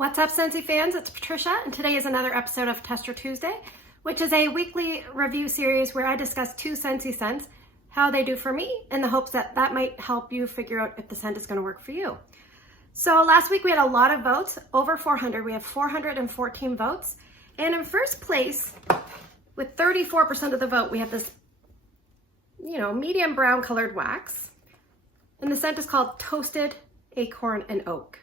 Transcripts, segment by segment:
What's up, Scentsy fans? It's Patricia, and today is another episode of Tester Tuesday, which is a weekly review series where I discuss 2 Scentsy scents, how they do for me, in the hopes that that might help you figure out if the scent is going to work for you. So last week we had a lot of votes, over 400. We have 414 votes, and in first place, with 34% of the vote, we have this, medium brown colored wax, and the scent is called Toasted Acorn and Oak.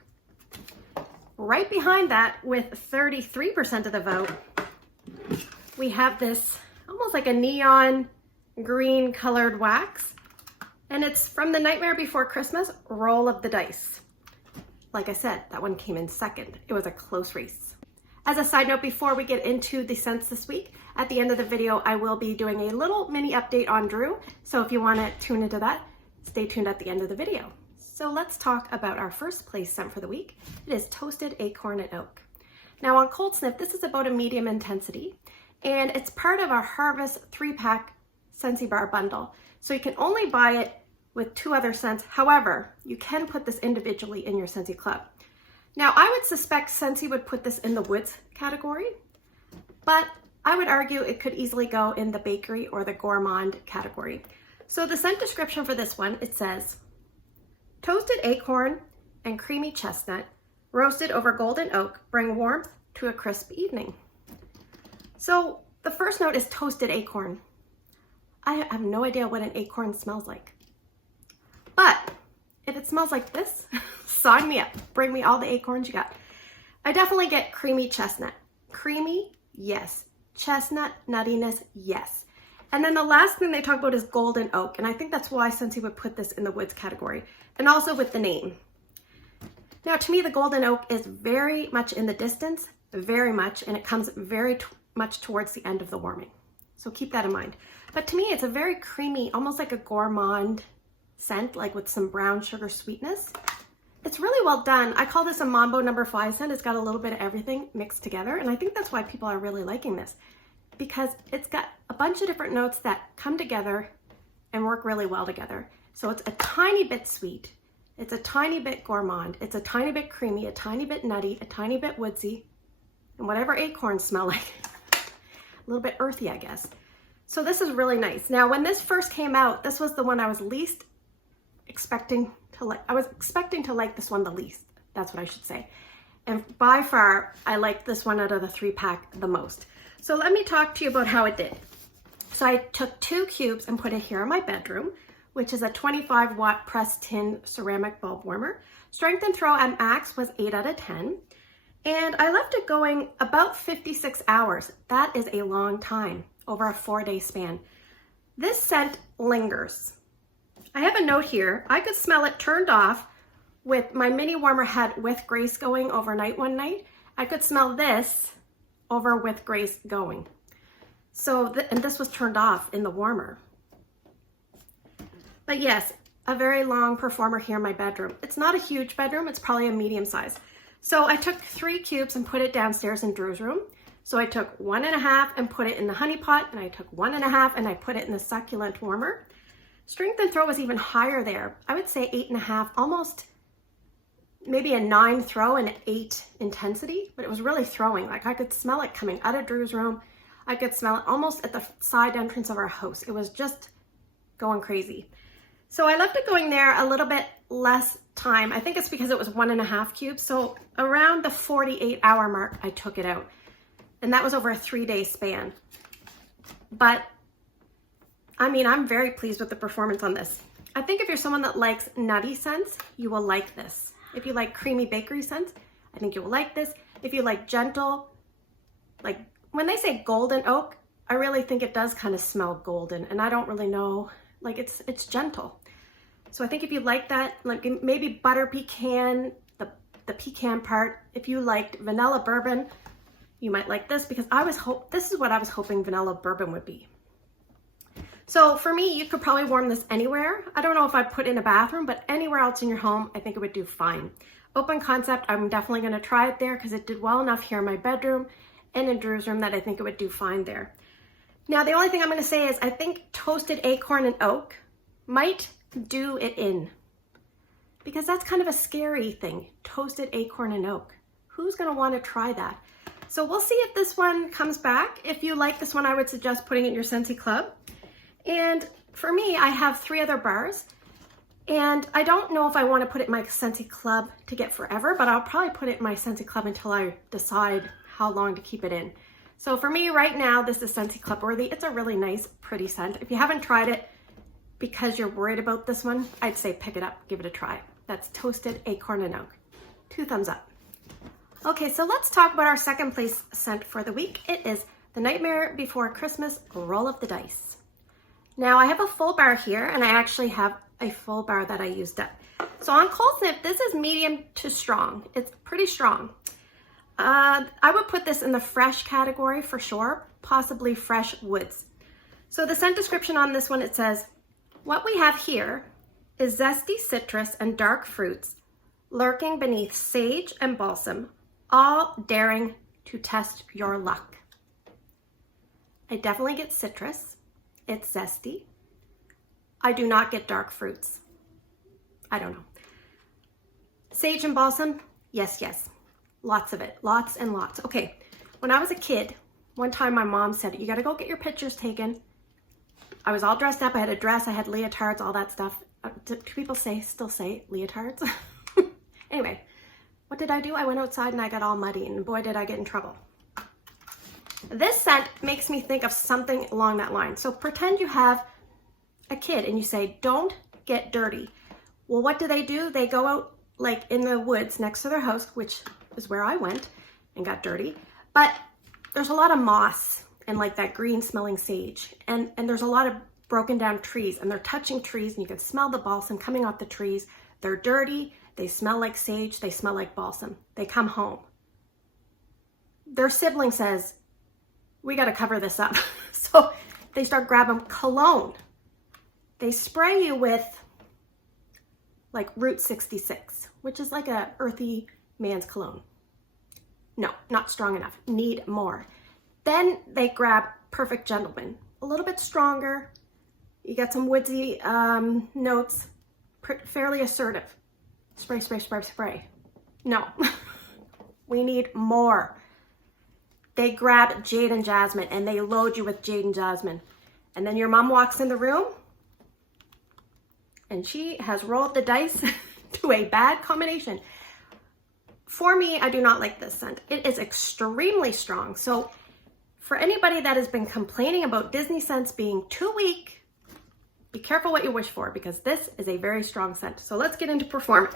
Right behind that, with 33% of the vote, we have this almost like a neon green colored wax, and it's from the Nightmare Before Christmas Roll of the Dice. Like I said, that one came in second. It was a close race. As a side note, before we get into the scents this week, at the end of the video, I will be doing a little mini update on Drew. So if you want to tune into that, stay tuned at the end of the video. So let's talk about our first place scent for the week. It is Toasted Acorn and Oak. Now on Cold Sniff, this is about a medium intensity, and it's part of our Harvest 3-pack Scentsy Bar bundle. So you can only buy it with 2 other scents. However, you can put this individually in your Scentsy Club. Now I would suspect Scentsy would put this in the woods category, but I would argue it could easily go in the bakery or the gourmand category. So the scent description for this one, it says, toasted acorn and creamy chestnut, roasted over golden oak, bring warmth to a crisp evening. So the first note is toasted acorn. I have no idea what an acorn smells like. But if it smells like this, sign me up. Bring me all the acorns you got. I definitely get creamy chestnut. Creamy, yes. Chestnut nuttiness, yes. And then the last thing they talk about is golden oak, and I think that's why Scentsy would put this in the woods category, and also with the name. Now to me, the golden oak is very much in the distance, very much, and it comes very much towards the end of the warming. So keep that in mind. But to me, it's a very creamy, almost like a gourmand scent, like with some brown sugar sweetness. It's really well done. I call this a Mambo No. 5 scent. It's got a little bit of everything mixed together, and I think that's why people are really liking this, because it's got a bunch of different notes that come together and work really well together. So it's a tiny bit sweet, it's a tiny bit gourmand, it's a tiny bit creamy, a tiny bit nutty, a tiny bit woodsy, and whatever acorns smell like. A little bit earthy, I guess. So this is really nice. Now, when this first came out, this was the one I was least expecting to like. I was expecting to like this one the least. That's what I should say. And by far, I liked this one out of the 3-pack the most. So let me talk to you about how it did. So I took 2 cubes and put it here in my bedroom, which is a 25-watt pressed tin ceramic bulb warmer. Strength and throw at max was 8 out of 10. And I left it going about 56 hours. That is a long time, over a 4-day span. This scent lingers. I have a note here. I could smell it turned off with my mini warmer head with Grace going overnight one night. I could smell this over with Grace going. So, and this was turned off in the warmer. But yes, a very long performer here in my bedroom. It's not a huge bedroom, it's probably a medium size. So I took 3 cubes and put it downstairs in Drew's room. So I took 1.5 and put it in the honey pot, and I took 1.5 and I put it in the succulent warmer. Strength and throw was even higher there. I would say 8.5, almost maybe a 9 throw and 8 intensity, but it was really throwing. Like I could smell it coming out of Drew's room. I could smell it almost at the side entrance of our house. It was just going crazy. So I left it going there a little bit less time. I think it's because it was 1.5 cubes. So around the 48-hour mark, I took it out. And that was over a 3-day span. But I mean, I'm very pleased with the performance on this. I think if you're someone that likes nutty scents, you will like this. If you like creamy bakery scents, I think you will like this. If you like gentle, like when they say golden oak, I really think it does kind of smell golden, and I don't really know, like it's gentle. So I think if you like that, like maybe butter pecan, the pecan part, if you liked vanilla bourbon, you might like this, because this is what I was hoping vanilla bourbon would be. So for me, you could probably warm this anywhere. I don't know if I'd put it in a bathroom, but anywhere else in your home, I think it would do fine. Open concept, I'm definitely gonna try it there because it did well enough here in my bedroom and in Drew's room that I think it would do fine there. Now, the only thing I'm gonna say is I think Toasted Acorn and Oak might do it in, because that's kind of a scary thing. Toasted acorn and oak. Who's gonna wanna try that? So we'll see if this one comes back. If you like this one, I would suggest putting it in your Scentsy Club. And for me, I have 3 other bars. And I don't know if I want to put it in my Scentsy Club to get forever, but I'll probably put it in my Scentsy Club until I decide how long to keep it in. So for me right now, this is Scentsy Club worthy. It's a really nice, pretty scent. If you haven't tried it because you're worried about this one, I'd say pick it up, give it a try. That's Toasted Acorn and Oak. 2 thumbs up. Okay, so let's talk about our second place scent for the week. It is The Nightmare Before Christmas Roll of the Dice. Now I have a full bar here, and I actually have a full bar that I used up. So on cold sniff, this is medium to strong. It's pretty strong. I would put this in the fresh category for sure, possibly fresh woods. So the scent description on this one, it says, what we have here is zesty citrus and dark fruits lurking beneath sage and balsam, all daring to test your luck. I definitely get citrus. It's zesty. I do not get dark fruits. I don't know. Sage and balsam, yes, yes. Lots of it, lots and lots. Okay, when I was a kid, one time my mom said, you gotta go get your pictures taken. I was all dressed up, I had a dress, I had leotards, all that stuff. Do people still say leotards? Anyway, what did I do? I went outside and I got all muddy, and boy, did I get in trouble. This scent makes me think of something along that line. So pretend you have a kid and you say, don't get dirty. Well, what do? They go out like in the woods next to their house, which is where I went and got dirty. But there's a lot of moss and like that green smelling sage. And there's a lot of broken down trees, and they're touching trees, and you can smell the balsam coming off the trees. They're dirty. They smell like sage. They smell like balsam. They come home. Their sibling says, we got to cover this up. So they start grabbing cologne. They spray you with like Route 66, which is like a earthy man's cologne. No, not strong enough. Need more. Then they grab Perfect Gentleman, a little bit stronger. You get some woodsy notes, fairly assertive. Spray, spray, spray, spray. No, we need more. They grab Jade and Jasmine and they load you with Jade and Jasmine. And then your mom walks in the room and she has rolled the dice to a bad combination. For me, I do not like this scent. It is extremely strong. So for anybody that has been complaining about Disney scents being too weak, be careful what you wish for, because this is a very strong scent. So let's get into performance.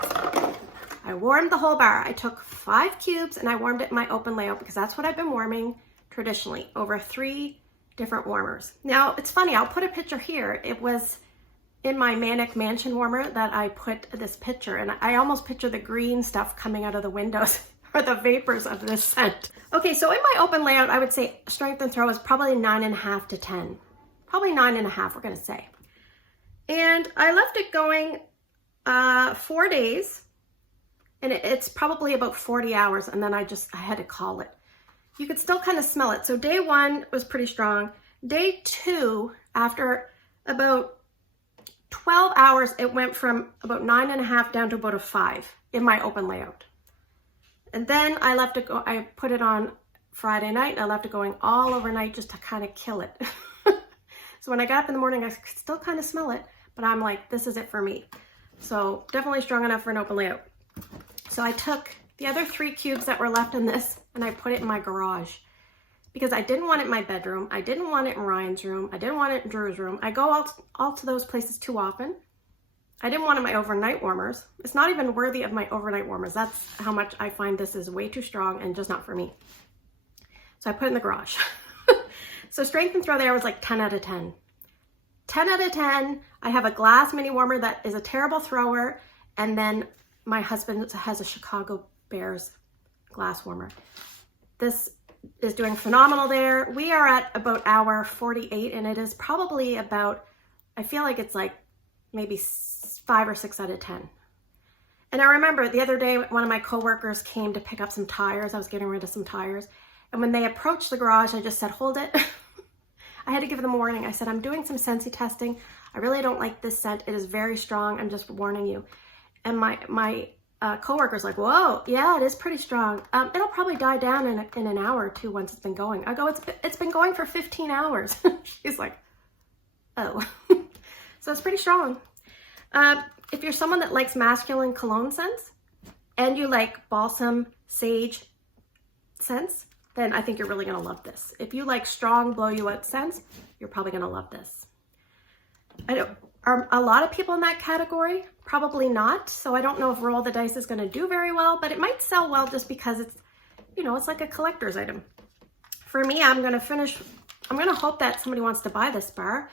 I warmed the whole bar. I took 5 cubes and I warmed it in my open layout because that's what I've been warming traditionally, over 3 different warmers. Now it's funny, I'll put a picture here. It was in my Manic Mansion warmer that I put this picture, and I almost picture the green stuff coming out of the windows or the vapors of this scent. Okay, so in my open layout, I would say strength and throw is probably 9.5 to 10. Probably 9.5, we're gonna say. And I left it going 4 days, and it's probably about 40 hours, and then I had to call it. You could still kind of smell it. So day 1 was pretty strong. Day 2, after about 12 hours, it went from about 9.5 down to about a 5 in my open layout. And then I left it go, I put it on Friday night, and I left it going all overnight just to kind of kill it. So when I got up in the morning, I could still kind of smell it, but I'm like, this is it for me. So definitely strong enough for an open layout. So I took the other 3 cubes that were left in this and I put it in my garage because I didn't want it in my bedroom. I didn't want it in Ryan's room. I didn't want it in Drew's room. I go all to those places too often. I didn't want it in my overnight warmers. It's not even worthy of my overnight warmers. That's how much I find this is way too strong and just not for me. So I put it in the garage. So strength and throw there was like 10 out of 10. 10 out of 10. I have a glass mini warmer that is a terrible thrower. And then my husband has a Chicago Bears glass warmer. This is doing phenomenal there. We are at about hour 48, and it is probably about, I feel like it's like maybe 5 or 6 out of 10. And I remember the other day, one of my coworkers came to pick up some tires. I was getting rid of some tires. And when they approached the garage, I just said, hold it. I had to give them a warning. I said, I'm doing some Scentsy testing. I really don't like this scent. It is very strong. I'm just warning you. And my coworker's like, whoa, yeah, it is pretty strong. It'll probably die down in an hour or two once it's been going. I go, it's been going for 15 hours. She's like, oh. So it's pretty strong. If you're someone that likes masculine cologne scents and you like balsam, sage scents, then I think you're really gonna love this. If you like strong blow you out scents, you're probably gonna love this. I don't, are a lot of people in that category? Probably not. So I don't know if Roll the Dice is gonna do very well, but it might sell well just because it's, you know, it's like a collector's item. For me, I'm gonna hope that somebody wants to buy this bar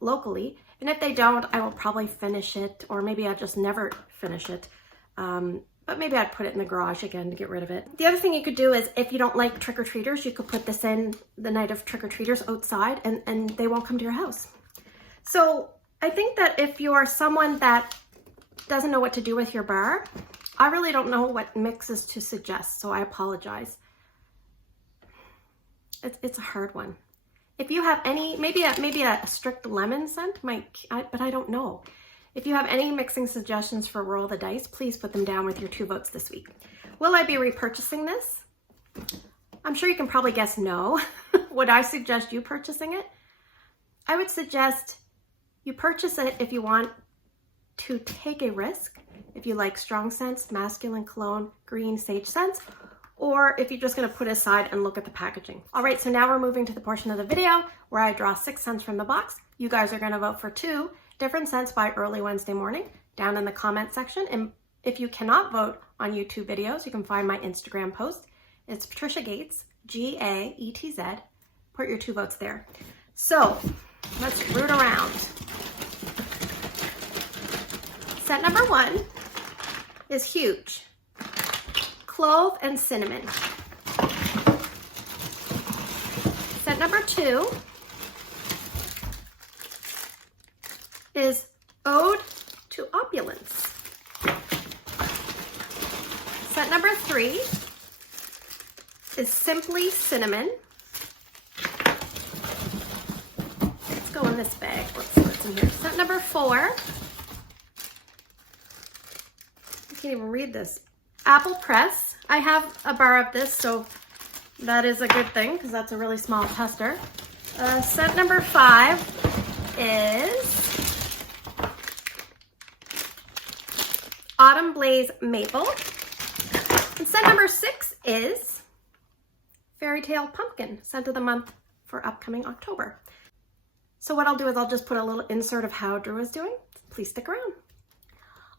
locally. And if they don't, I will probably finish it, or maybe I'll just never finish it. But maybe I'd put it in the garage again to get rid of it. The other thing you could do is, if you don't like trick-or-treaters, you could put this in the night of trick-or-treaters outside and they won't come to your house. So I think that if you're someone that doesn't know what to do with your bar, I really don't know what mixes to suggest, so I apologize. It's a hard one. If you have any, maybe a strict lemon scent but I don't know. If you have any mixing suggestions for Roll the Dice, please put them down with your 2 votes this week. Will I be repurchasing this? I'm sure you can probably guess no. Would I suggest you purchasing it? I would suggest you purchase it if you want to take a risk, if you like strong scents, masculine cologne, green, sage scents, or if you're just gonna put it aside and look at the packaging. All right, so now we're moving to the portion of the video where I draw 6 scents from the box. You guys are gonna vote for 2 different scents by early Wednesday morning down in the comment section. And if you cannot vote on YouTube videos, you can find my Instagram post. It's Patricia Gates, G-A-E-T-Z. Put your 2 votes there. So let's root around. Scent number 1 is huge. Clove and cinnamon. Scent number 2 is Ode to Opulence. Scent number 3 is Simply Cinnamon. Let's go in this bag. Let's see what's in here. Scent number 4. I can't even read this. Apple Press. I have a bar of this, so that is a good thing because that's a really small tester. Scent number 5 is Autumn Blaze Maple. And scent number 6 is Fairy Tale Pumpkin, scent of the month for upcoming October. So what I'll do is I'll just put a little insert of how Drew is doing. Please stick around.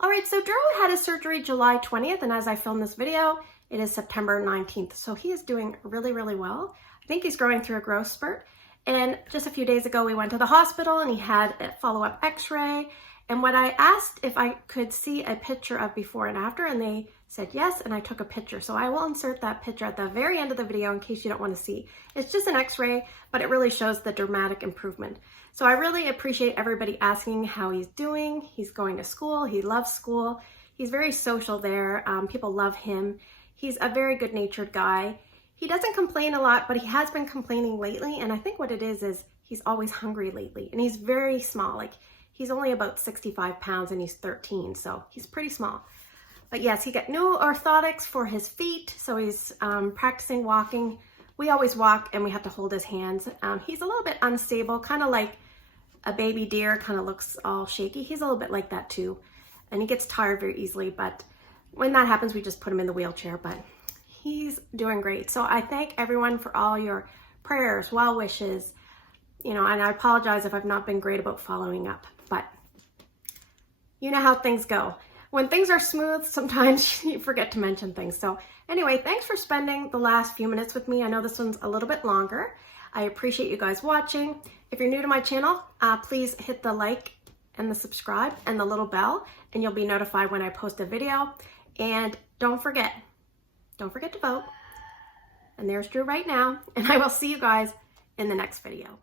All right, so Drew had his surgery July 20th, and as I film this video, it is September 19th. So he is doing really, really well. I think he's going through a growth spurt. And just a few days ago, we went to the hospital and he had a follow-up x-ray. And when I asked if I could see a picture of before and after, and they said yes, and I took a picture. So I will insert that picture at the very end of the video in case you don't want to see. It's just an x-ray, but it really shows the dramatic improvement. So I really appreciate everybody asking how he's doing. He's going to school. He loves school. He's very social there. People love him. He's a very good-natured guy. He doesn't complain a lot, but he has been complaining lately. And I think what it is he's always hungry lately. And he's very small. Like, he's only about 65 pounds and he's 13, so he's pretty small. But yes, he got new orthotics for his feet, so he's practicing walking. We always walk and we have to hold his hands. He's a little bit unstable, kind of like a baby deer, kind of looks all shaky. He's a little bit like that too. And he gets tired very easily, but when that happens, we just put him in the wheelchair, but he's doing great. So I thank everyone for all your prayers, well wishes, you know, and I apologize if I've not been great about following up, but you know how things go. When things are smooth, sometimes you forget to mention things. So anyway, thanks for spending the last few minutes with me. I know this one's a little bit longer. I appreciate you guys watching. If you're new to my channel, please hit the like and the subscribe and the little bell, and you'll be notified when I post a video. And don't forget to vote. And there's Drew right now, and I will see you guys in the next video.